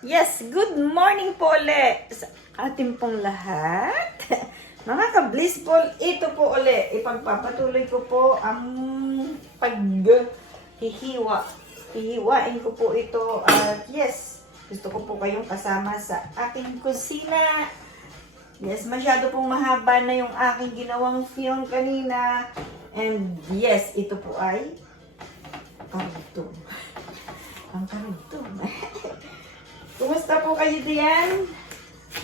Yes, good morning po ulit sa ating pong lahat. Mga ka-blissful, ito po ulit. Ipagpapatuloy ko po ang paghihiwa. Hihiwain ko po ito at yes, gusto ko po kayong kasama sa aking kusina. Yes, masyado pong mahaba na yung aking ginawang film kanina. And yes, ito po ay karugtong. Ang karugtong. Kumusta po kayo diyan?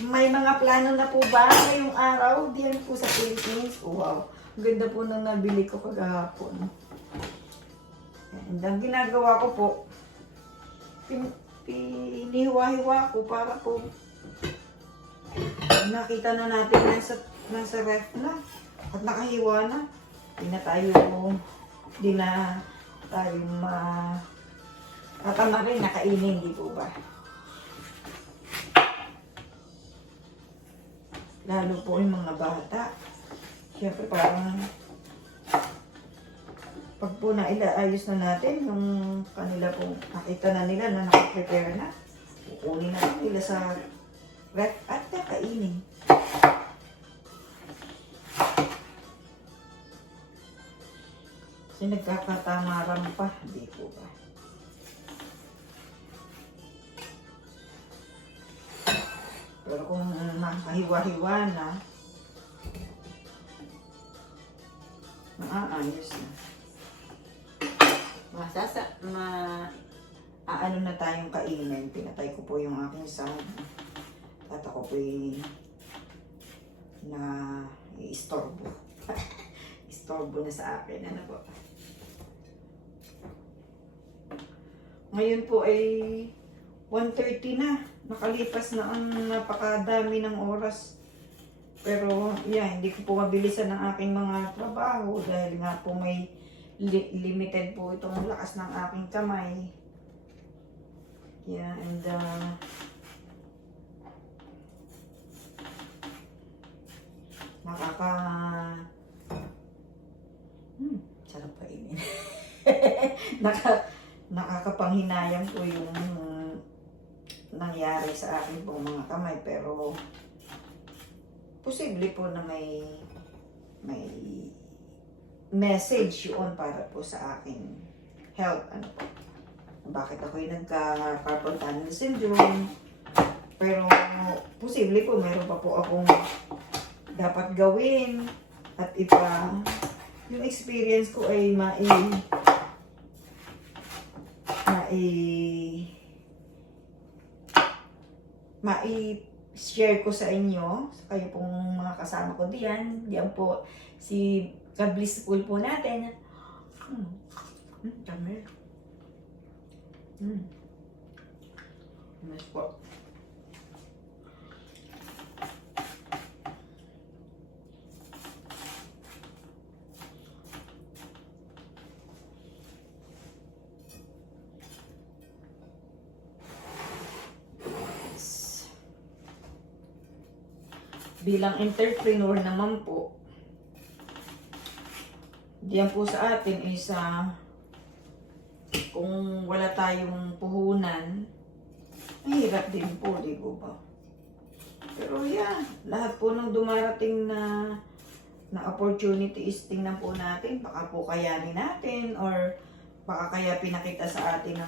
May mga plano na po ba ngayong araw diyan po sa Philippines? Wow, ganda po nang nabili ko kagahapon. And ang ginagawa ko po, pinihiwa-hiwa ko para po nakita na natin nasa ref na at nakahiwa na. Di na tayo matama rin nakainin, di po ba? Lalo po yung mga bata. Siyempre parang pag po nailaayos na natin, yung kanila po nakita na nila na nakaprepare na, kukunin na nila sa ref at kakainin. Kasi nagkakatamaran pa, hindi po ba? Pero kung nakahiwa-hiwa na, maaayos na. Aano na tayong kainin. Pinatay ko po yung aking sound. At ako po i-istorbo. Istorbo na sa akin. Ano po? Ngayon po ay 1:30 na. Nakalipas na ang napakadami ng oras. Pero, hindi ko po mabilisan ang aking mga trabaho dahil nga po may limited po itong lakas ng aking kamay. And sarap kainin. Nakakapanghinayang po yung nangyari sa akin pong mga kamay, pero posible po na may message yun para po sa aking health. Ano po? Bakit ako'y nagka-carpal tunnel syndrome? Pero posible po mayroon pa po akong dapat gawin at yung experience ko ay mai-share ko sa inyo, kayo pong mga kasama ko diyan. Diyan po si ka-blissful po natin. Dami. Nice po. Bilang entrepreneur naman po, diyan po sa atin is kung wala tayong puhunan, mahirap din po, di po ba? Pero lahat po ng dumarating na opportunities, tingnan po natin, baka po kayanin natin or baka kaya pinakita sa atin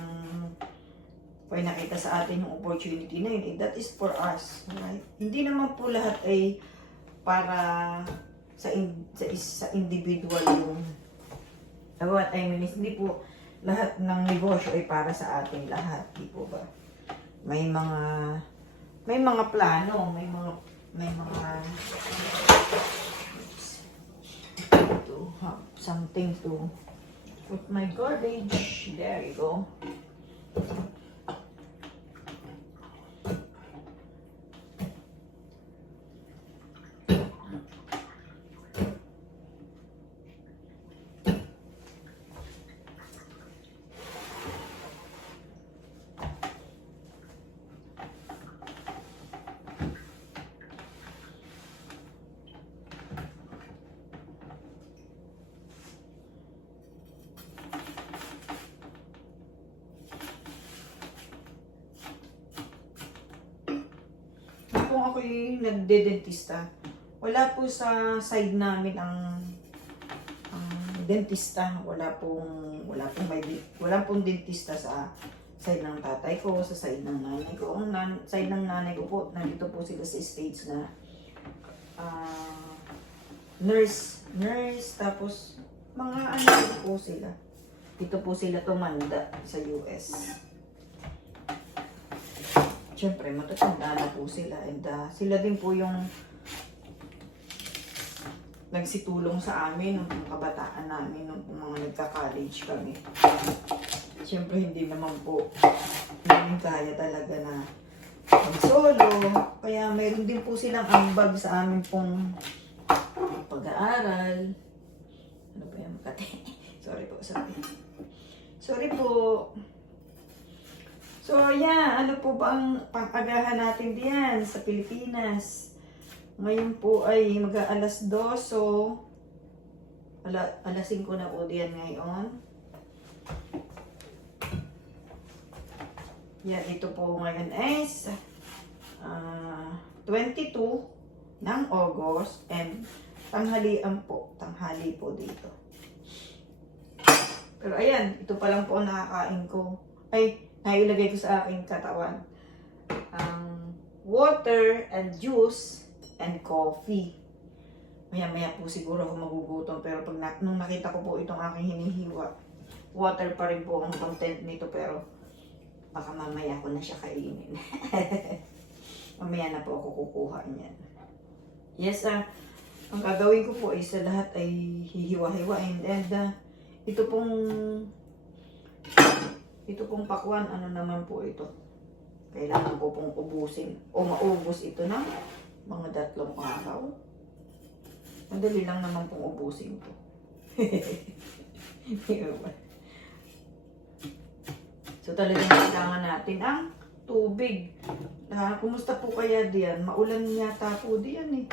yung opportunity na yun. That is for us, right? Hindi naman po lahat ay para sa individual yung what I mean is, hindi po lahat ng negosyo ay para sa ating lahat, di po ba? May mga plano, may mga to have something to put my garbage. There you go. kung ako'y nagde-dentista, wala po sa side namin ang dentista. Wala pong dentista sa side ng tatay ko, sa side ng nanay ko. Ang side ng nanay ko po, nandito po sila sa States na nurse, tapos mga ano po sila. Dito po sila tumanda sa US. Siyempre, matatanda na po sila. And sila din po yung nagsitulong sa amin nung kabataan namin, nung mga nagka-college kami. Siyempre, hindi naman po namin kaya talaga na mag-solo. Kaya mayroon din po silang ambag sa amin pong pag-aaral. Ano ba yan, Makati? Sorry po. So, yeah, ano po ba ang pang-agahan natin diyan sa Pilipinas? Ngayon po ay mag-aalas 2, so alas 5 na po diyan ngayon. Yeah, ito po ngayon is 22 ng August and tanghali po dito. Pero ayan, ito pa lang po ang nakakain ko. Nailagay ko sa aking katawan. Water and juice and coffee. Maya-maya po siguro ako magugutom. Pero nung nakita ko po itong aking hinihiwa, water pa rin po ang content nito. Pero baka mamaya ko na siya kainin. Mamaya na po ako kukuha niyan. Yes, ang gagawin ko po ay sa lahat ay hihiwa-hiwain. And ito pong pakwan, ano naman po ito. Kailangan ko pong ubusin o maubos ito ng mga 3 araw. Madali lang naman pong ubusin ito. So talagang kailangan natin ang tubig. Kumusta po kaya diyan? Maulan yata po diyan eh.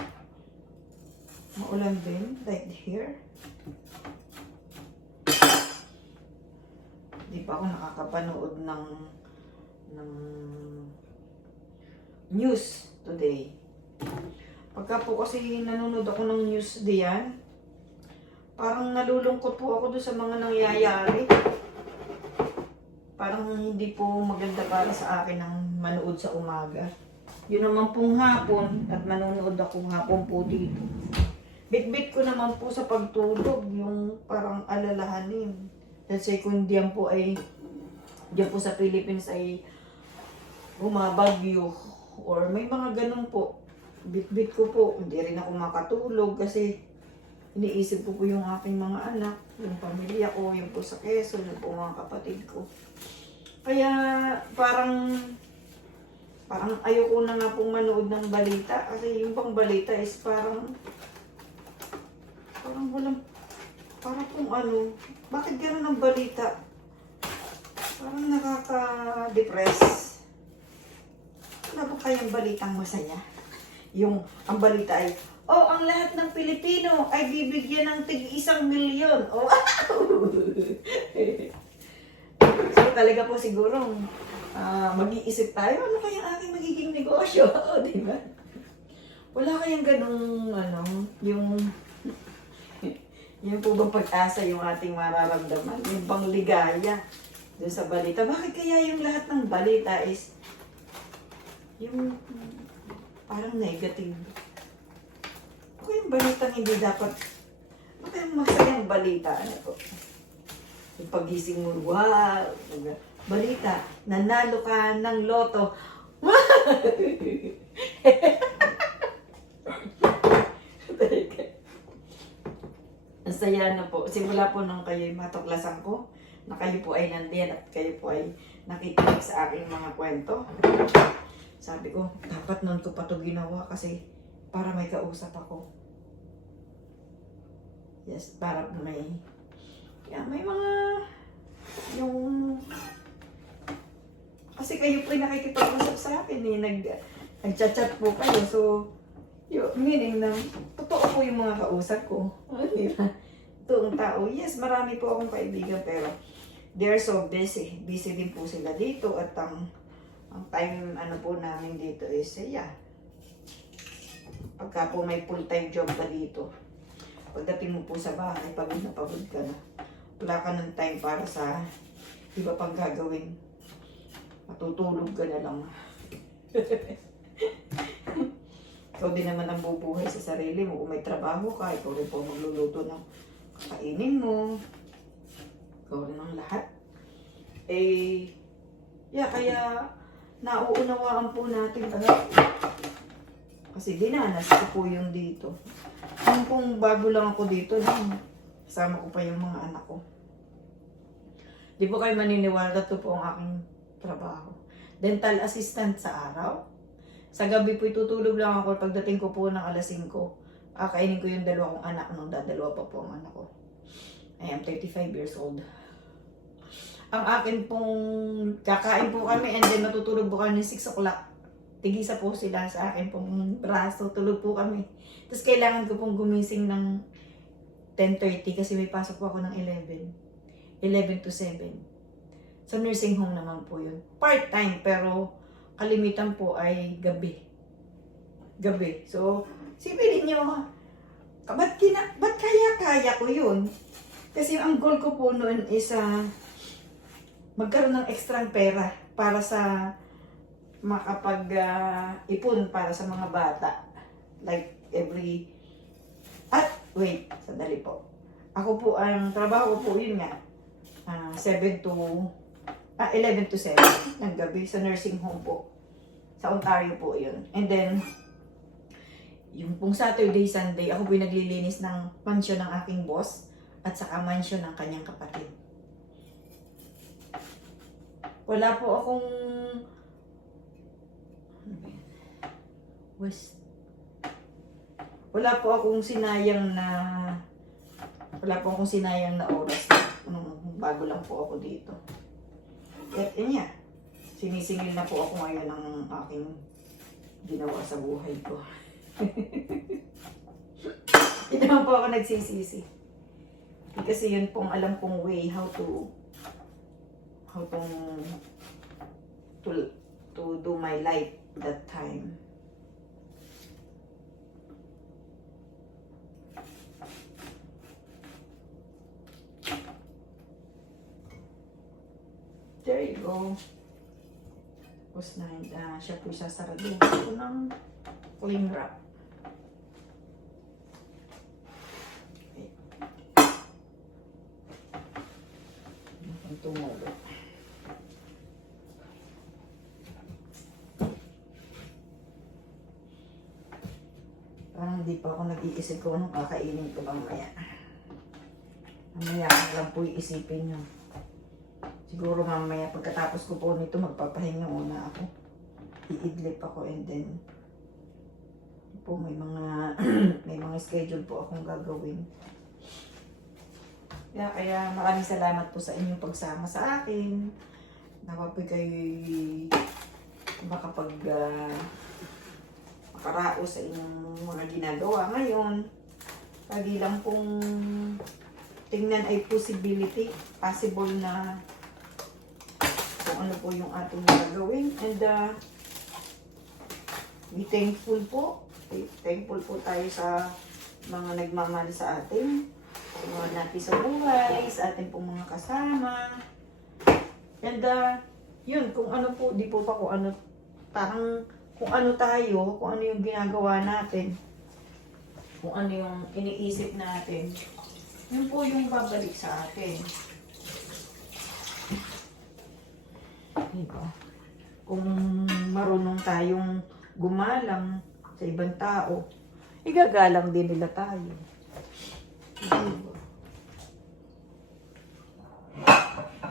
Maulan din, like here. Di pa ako nakakapanood ng news today. Pagka po kasi nanonood ako ng news diyan, parang nalulungkot po ako doon sa mga nangyayari. Parang hindi po maganda para sa akin ang manood sa umaga. Yun naman pong hapon at manonood ako hapon po dito. Bit-bit ko naman po sa pagtulog yung parang alalahanin. Kasi kung diyan po sa Philippines ay bumabagyo or may mga ganun po. Bit-bit ko po, hindi rin ako makatulog kasi iniisip ko po yung aking mga anak, yung pamilya ko, yung po sa Quezon, yung po mga kapatid ko. Kaya parang ayoko na nga pong manood ng balita kasi yung pang balita is parang pong ano, bakit gano'n ang balita? Parang nakaka-depress. Ano ba kayang balitang masaya? Ang balita ay, ang lahat ng Pilipino ay bibigyan ng tig-1,000,000. Oh, so talaga po siguro, mag-iisip tayo, ano kaya aking magiging negosyo? Di ba? Wala kayang ganung, yung po bang pag-asa yung ating mararamdaman, yung bang ligaya doon sa balita. Bakit kaya yung lahat ng balita is yung parang negative? Ako yung balitang hindi dapat, baka yung masayang balita, ano po? Yung pagising mo, wow! Balita, nanalo ka ng loto. Ang saya na po. Simula po nung kayo'y matuklasan ko, na kayo po ay nandiyan at kayo po ay nakikinig sa aking mga kwento. Sabi ko, dapat nun ko pa ito ginawa kasi para may kausap ako. Yes, para may mga kasi kayo po ay nakikipag-usap sa akin eh, nag-chat po kayo. So, meaning na totoo po yung mga kausap ko. Toong tao. Yes, marami po akong kaibigan pero they're so busy. Busy din po sila dito at ang time po namin dito is Pagka po may full-time job ka dito, pagdating mo po sa bahay, pagod na pagod ka na. Wala ka ng time para sa iba pang gagawin. Matutulog ka na lang. Ikaw din naman ang bubuhay sa sarili mo. Kung may trabaho ka, ikaw rin po magluluto ng kakainin mo. Ikaw rin ang lahat. Kaya nauunawaan po natin kasi dinanas ko po yung dito. Kung bago lang ako dito, kasama ko pa yung mga anak ko. Di po kayo maniniwala, to po ang aking trabaho. Dental assistant sa araw. Sa gabi po itutulog lang ako. Pagdating ko po ng alas 5, kakainin ko yung dalawa kong anak nung dadalawa pa po ang anak ko. I am 35 years old. Ang akin pong kakain po kami and then matutulog po kami ng 6 o'clock. Tigisa po sila sa akin pong braso. Tulog po kami. Tapos kailangan ko pong gumising ng 10:30 kasi may pasok po ako ng 11 to 7. Sa nursing home naman po yun. Part-time pero kalimitan po ay gabi. So, sipilin nyo, ba't kaya ko yun? Kasi ang goal ko po noon is magkaroon ng extra pera para sa makapag-ipon para sa mga bata. Like sandali po. Ako po, ang trabaho ko po yun nga, 11 to 7 ng gabi sa nursing home po. Sa Ontario po yun. And then, yung pong Saturday, Sunday, ako po naglilinis ng mansyon ng aking boss at saka mansyon ng kanyang kapatid. Wala po akong wala po akong sinayang na oras bago lang po ako dito. At yun nga, sinisingil na po ako ngayon ng aking ginawa sa buhay ko. Hindi naman po ako nagsisisi. Kasi yun pong alam kong way how to do my life that time. There you go. Tapos na, siya po sasaraduhan ko ng cling wrap. Okay. Ang tumulo. Parang hindi pa ako nag-iisip kung anong kakainin ko mamaya. Mamaya ko lang po iisipin nyo. Siguro mamaya pagkatapos ko po nito magpapahinga muna ako. Iidlip ako and then po may mga may mga schedule po akong gagawin. Kaya maraming salamat po sa inyong pagsama sa akin. Napapoy kayo makaraos sa inyong mga ginagawa ngayon. Lagi lang pong tingnan ay possible na kung ano po yung ating gagawin. And be thankful po. Thankful po tayo sa mga nagmamahal sa atin. Mga natin sa buhay, sa ating pong mga kasama. And yun, kung ano po, di po pa kung ano, parang kung ano tayo, kung ano yung ginagawa natin, kung ano yung iniisip natin, yun po yung babalik sa atin. Diba? Kung marunong tayong gumalang sa ibang tao, igagalang din nila tayo. Diba?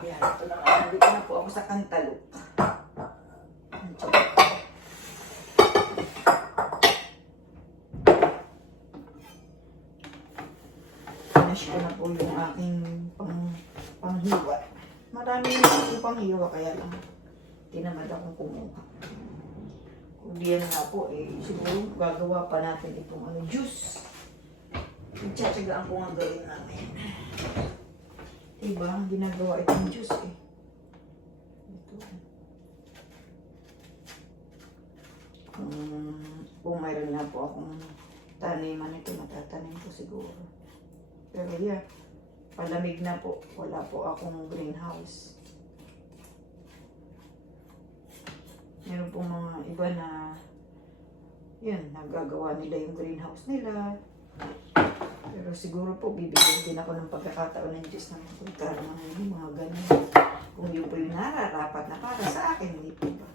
Yan, ito na nga. Nandito na po ako sa Cantaloupe. Finish ko na po yung aking panghiwa. Marami yung panghiwa kaya lang tinamad akong kumuha. Kung diyan nga po, siguro gagawa pa natin itong juice. Nagtsatsagaan ko nga gawin namin. Diba? Ginagawa itong juice Ito. Kung mayroon na po akong taniman ito, matatanim ko siguro. Pero yeah, palamig na po. Wala po akong greenhouse. Meron pong mga iba na yun, nagagawa nila yung greenhouse nila. Pero siguro po, bibigyan din ako ng pagkakataon ng Diyos na magkaroon ng mga ganyan. Kung yun po yung nararapat na para sa akin, hindi po ba?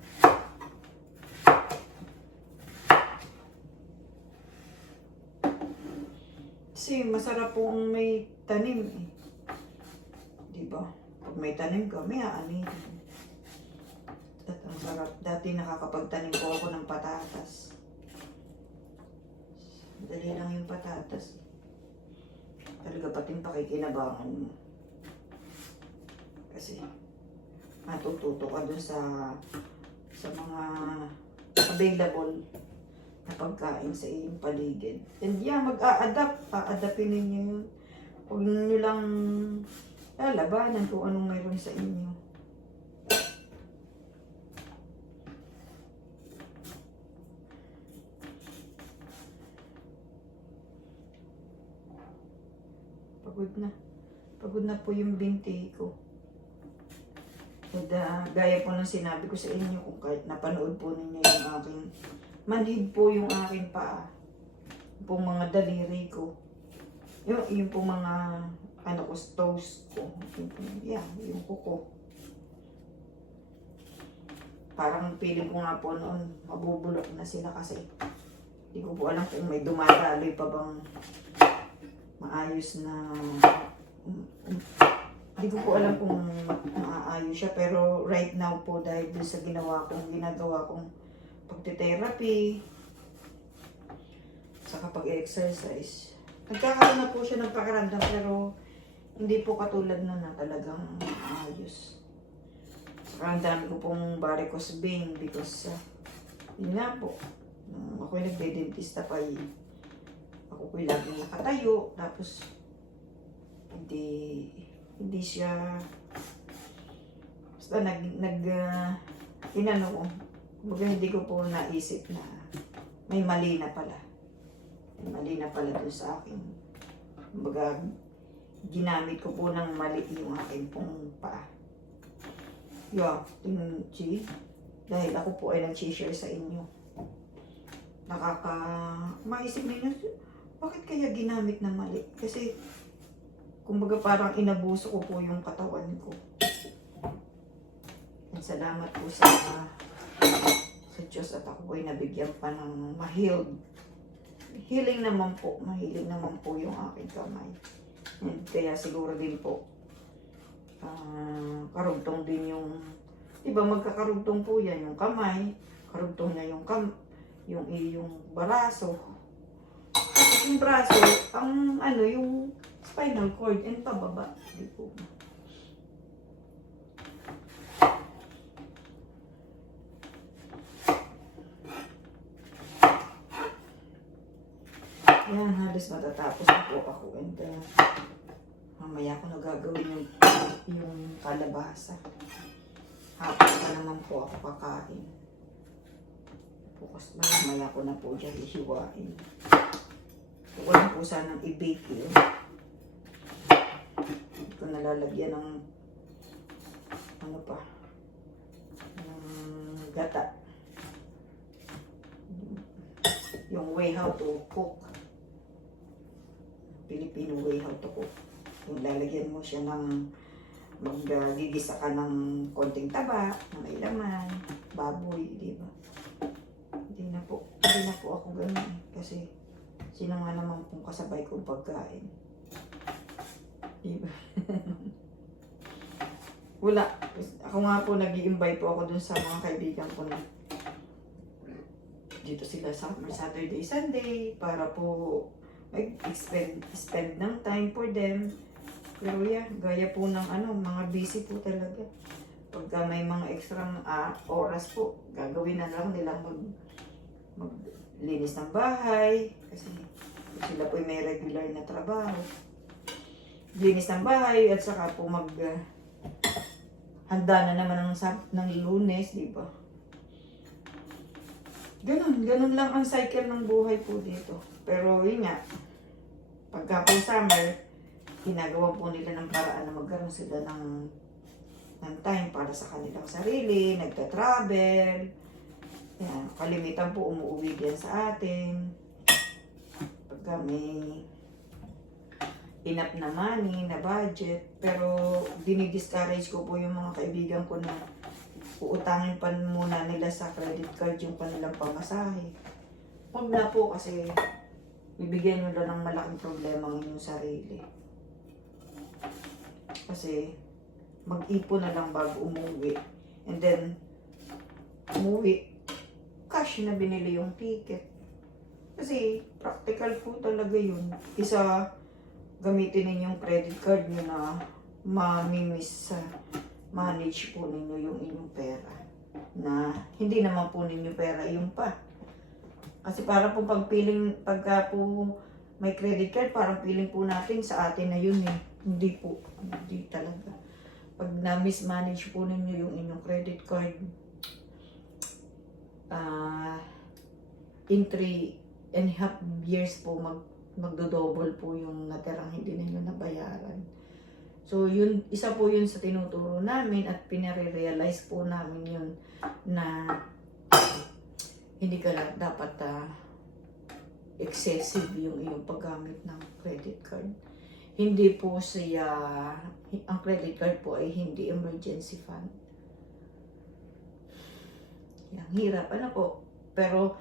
Kasi masarap po ang may tanim eh. Diba? Pag may tanim ka, may aanin. At ang sarap. Dati nakakapagtanim po ako ng patatas. Dali lang yung patatas. Talaga pating pakikinabangan mo. Kasi matututo ka dun sa mga available na pagkain sa iyong paligid. And yeah, mag-a-adapt. A-adaptin ninyo yun. Huwag nyo lang lalabanan kung anong mayroon sa inyo. Pagod na. Pagod na po yung binti ko. And gaya po ng sinabi ko sa inyo, kung kahit napanood po ninyo yung aking manhid po yung aking paa. Yung pong mga daliri ko. Yung pong mga ano ko, toes ko. Yung kuko. Parang feeling ko nga po noon, mabubulok na sila kasi hindi ko po alam kung may dumadaloy pa bang maayos na hindi ko po alam kung maayos siya, pero right now po dahil dun sa ginagawa kong pagte-therapy saka pag-exercise, nagkakaroon na po siya ng pakiramdam, pero hindi po katulad nun na talagang maayos. Saka ang dami ko pong varicose vein because yun nga po, ako'y nagde-dentista pa ako ko'y laging nakatayo, tapos hindi siya basta inano ko, kumbaga hindi ko po naisip na may mali na pala dun sa akin. Kumbaga ginamit ko po ng mali yung aking pong paa. Dahil ako po ay nag-share sa inyo, maisip ninyo, bakit kaya ginamit na mali? Kasi, kumbaga parang inabuso ko po yung katawan ko. At salamat po sa Diyos at ako ay nabigyan pa ng healing naman po. Mahiling naman po yung aking kamay. And kaya siguro din po, karugtong din yung, diba magkakarugtong po yan, yung kamay, karugtong niya yung iyong baraso. Yung braso, yung spinal cord, and pababa. Di po. Yan, halos matatapos na po ako. And mamaya ko nagagawin yung kalabasa. Hapon pa naman po ako kakain. Bukas mamaya ko na po dyan hihiwain. Huwag lang po sanang i-bake yun. Hindi ko nalalagyan ng ng gata. Yung way how to cook. Filipino way how to cook. Yung lalagyan mo siya ng magigisa ka ng konting taba, ng may laman, baboy, di ba? Hindi na po ako ganun kasi sino nga naman kung kasabay kong pagkain. Diba? Wala. Ako nga po, nag-i-invite po ako dun sa mga kaibigan ko na dito sila sa Saturday, Sunday para po mag-spend ng time for them. Pero gaya po ng mga busy po talaga. Pagka may mga extra oras po, gagawin na lang nilang maglinis ng bahay. Kasi sila po may regular na trabaho. Linis ng bahay at saka po handa na naman ng Lunes, di ba? Ganun lang ang cycle ng buhay po dito. Pero yun nga, pagka po summer, ginagawa po nila ng paraan na magkaroon sila ng time para sa kanilang sarili, nagta-travel. Yan, kalimitan po umuwi din sa atin. Pagka may enough na money, na budget. Pero dinidiscourage ko po yung mga kaibigan ko na uutangin pa muna nila sa credit card yung kanilang pamasahe. Huwag na po kasi bibigyan nyo lang ng malaking problema ng inyong sarili. Kasi mag-ipon na lang bago umuwi. And then, umuwi, cash na binili yung ticket. Kasi practical po talaga yun. Isa, gamitin ninyong credit card nyo na mamimiss sa manage po ninyo yung inyong pera. Na hindi naman po ninyo pera yung pa. Kasi para po pagka po may credit card, parang feeling po natin sa atin na yun eh. Hindi po. Hindi talaga. Pag na-mismanage po ninyo yung inyong credit card, in 3.5 years po magdo-double po yung natirang hindi ninyo nabayaran. So yun, isa po yun sa tinuturo namin at pinare-realize po namin yun na hindi ka lang dapat excessive yung iyong paggamit ng credit card. Hindi po siya, ang credit card po ay hindi emergency fund. Yang hirap, ano po. Pero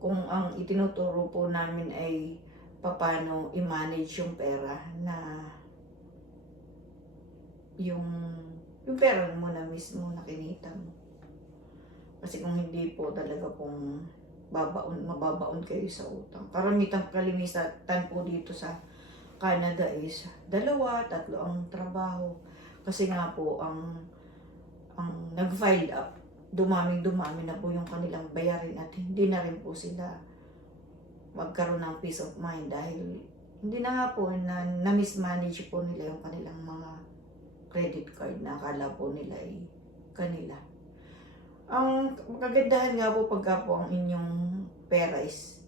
kung ang itinuturo po namin ay paano i-manage yung pera na yung pera mo na mismo na kinita mo. Kasi kung hindi po talaga kung mababaon kayo sa utang. Kalimitan po dito sa Canada is 2, 3 ang trabaho. Kasi nga po ang nag-file up, dumami na po yung kanilang bayarin at hindi na rin po sila magkaroon ng peace of mind dahil hindi na nga po na mismanage po nila yung kanilang mga credit card na akala po nila ay kanila. Ang kagandahan nga po pagka po ang inyong pera is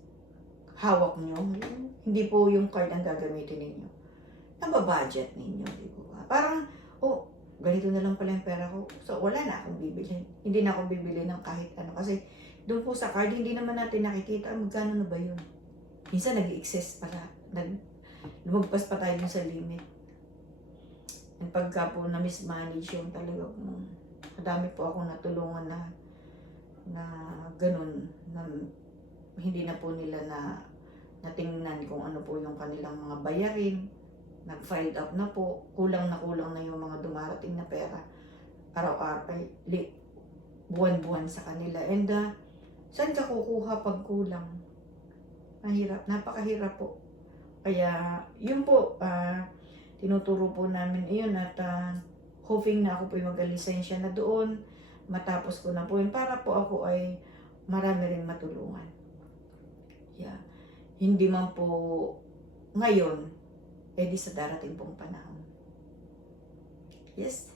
hawak nyo, hindi po yung card ang gagamitin ninyo. Nababudget ninyo, di ba? Parang, ganito na lang pala yung pera ko. So, wala na akong bibili. Hindi na ako bibili ng kahit ano. Kasi, doon po sa card, hindi naman natin nakikita magkano na ba yun. Minsan, nag-excess pala. Lumagpas pa tayo dun sa limit. And pagka po na-mismanage yung talaga, madami po ako natulungan na ganun, na hindi na po nila natingnan kung ano po yung kanilang mga bayarin. Nag-filed up na po, kulang na yung mga dumarating na pera. Araw-araw, buwan-buwan sa kanila. And saan ka kukuha pag kulang? Mahirap, napakahirap po. Kaya, yun po, tinuturo po namin iyon at hoping na ako po mag-lisensya na doon. Matapos ko na po yun para po ako ay marami rin matulungan. Yeah. Hindi man po ngayon, di sa darating pong panahon. Yes.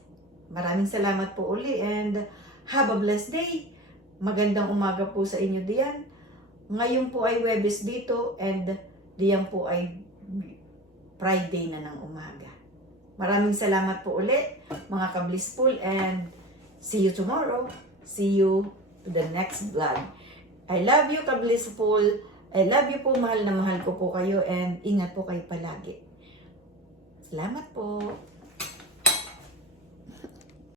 Maraming salamat po uli and have a blessed day. Magandang umaga po sa inyo diyan. Ngayon po ay Huwebes dito and diyan po ay Friday na ng umaga. Maraming salamat po uli mga ka-blissful and see you tomorrow. See you to the next vlog. I love you ka-blissful. I love you po, mahal na mahal ko po kayo and ingat po kayo palagi. Salamat po.